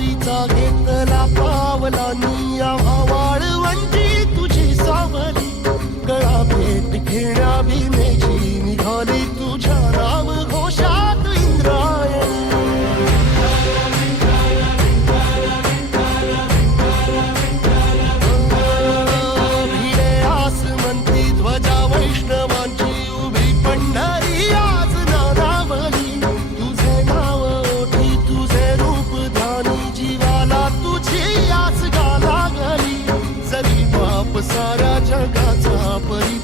वारीचा घेतला पावला निया वाळवंटी तुझी सावली गळा भेट घेण्या भीमेची निघाली तुझ्या राम घोषात इंद्रायणी भिडे आसमंती ध्वजा वैष्णवांची उभी पंढरी आज नादावली तुझे नाव ओठी तुझे रूप ध्यानी जीवाला तुझी आस गा लागली जरी बाप साऱ्या जगाचा परी